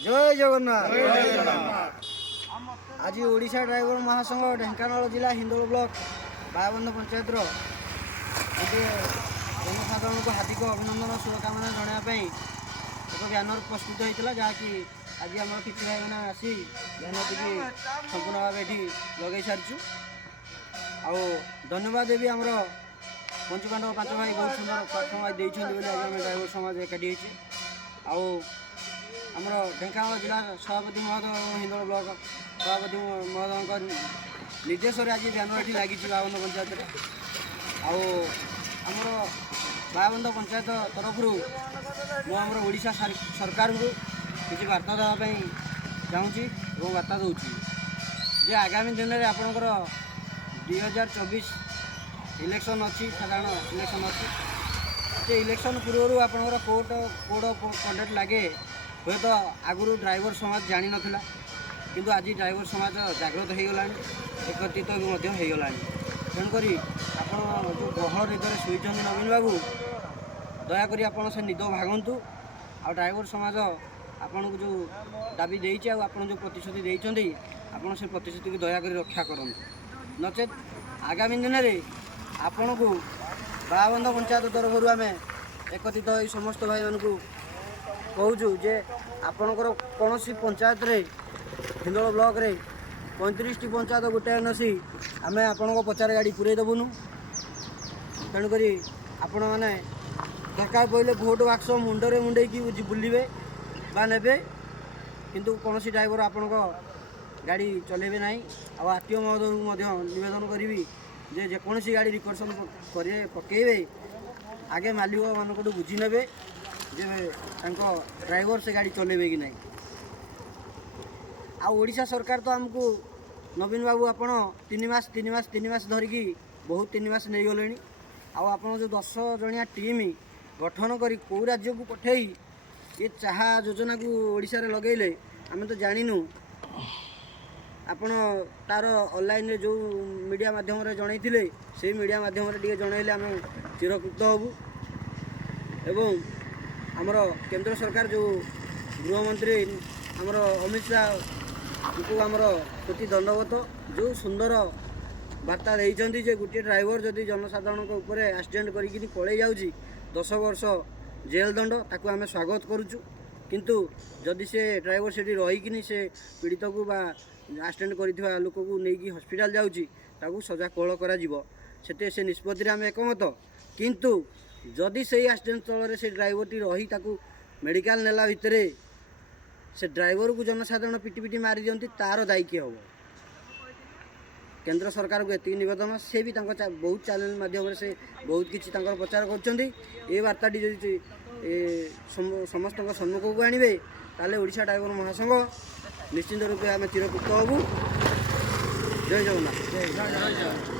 जय जगन्नाथ। आज ओडिशा ड्राइवर महासंघ ढेंकानाल जिला हिंदोल ब्लॉक बायाबंध पंचायत जनसाधारण को हार्दिक अभिनंदन शुभकामना जनवाई एक ब्यानर प्रस्तुत होता जहाँकि आज आम किसी भाई मैंने आसी ब्यानरटी संपूर्ण भाव ये लगे सारी धन्यवाद देवी आमर पंचपांडव पांच भाई बहुत सुंदर प्लाटफर्म आज देते आम ड्राइवर समाज एकाठी आमर ढेंकानाल जिला सभापति महोदय हिंदोल ब्लॉक सभापति महोदय निर्देश आज ब्यानर ये लगी बायाबंध पंचायत आमर बायाबंध पंचायत तरफ मुझे ओडिशा सरकार को किसी वार्ता देवाई चाहूँगी और वार्ता दूसरी जे आगामी दिन में आपणकर 2024 इलेक्शन अच्छी साधारण इलेक्शन अच्छी से इलेक्शन पूर्व आपणकर कोड ऑफ कंडक्ट लगे हे तो आगुरी ड्राइवर समाज जानी नथिला किंतु आज ड्राइवर समाज जागृत हो गला एकत्रित भी होगला तेणुक आप जो गहल निदर शुईं नवीन बाबू दयाकोरी आप से निद भागतु आ ड्राइवर समाज आपन को जो दाबी देती आप जो प्रतिश्रुति देते आप से प्रतिश्रुति को दयाकोरी रक्षा करूँ नचेत आगामी दिन में आपण को बायाबंध पंचायत तरफ आम एकत्रित हो समस्त भाई मान को कहूँ जे आपणकर कौन पंचायत रे हिंदोल ब्लॉक रे 35 पंचायत गोटे नसी आम आपण पचार गाड़ी पूरे देवुनु तेणुक आपण मैंने दरकार पड़े भोट बाक्स मुंडे मुंडे बुलवे बा ने किंतु कौन ड्राइवर आपण गाड़ी चलेबे ना आरटीओ महोदय को नवेदन करी जे जेकोसी गाड़ी रिकर्सन पकेबे आगे मालिक मानक बुझी ने जे ड्राइवर से गाड़ी चलेबे कि नहीं ओडिशा सरकार तो आमको नवीन बाबू आपण 3 मास धरिकी बहुत 3 मास नहीं गले आप जो 10 जनिया टीम गठन करी कौ राज्य को पठे ये चाहा योजना को ओडिशा रे लगेले आम तो जानिनु आपण तार ऑनलाइन रे जो मीडिया माध्यम रे जनइथिले से मीडिया माध्यम रे टिके जनइले आम चिरकृत हबु एवं आमर केंद्र सरकार जो गृहमंत्री आमर अमित शाह को आमर प्रति दंडवत जो सुंदर वार्ता देइछन्ती जे गोटे ड्राइवर जदि जनसाधारण को ऊपर एक्सीडेंट करी पड़े जाउची 10 वर्ष जेल दंड ताकू आम स्वागत करुचु किंतु जदि से ड्राइवर से रहीकि से पीड़ित को बा एक्सीडेंट करिथिबा लोक को नेकी हॉस्पिटल जाउची ताकू सजा कोहल करा जिवो सेते से निष्पत्ति आम एकमत किंतु जदि से एक्सीडेंट स्थल से ड्राइवरटी रही ताकू मेडिकल नेला भितरे से ड्राइवर को जनसाधारण पिटी पिटी मारी दियंती तार दायी किए हम केंद्र सरकार को एति निवेदन से भी बहुत चैनल माध्यम से बहुत किसी प्रचार कर वार्ताटी जदि समस्त सम्मुख को आणवे ताले ओडिशा ड्राइवर महासंघ निश्चिंत रूपे आम चिरकृत हबू जय जगन्नाथ।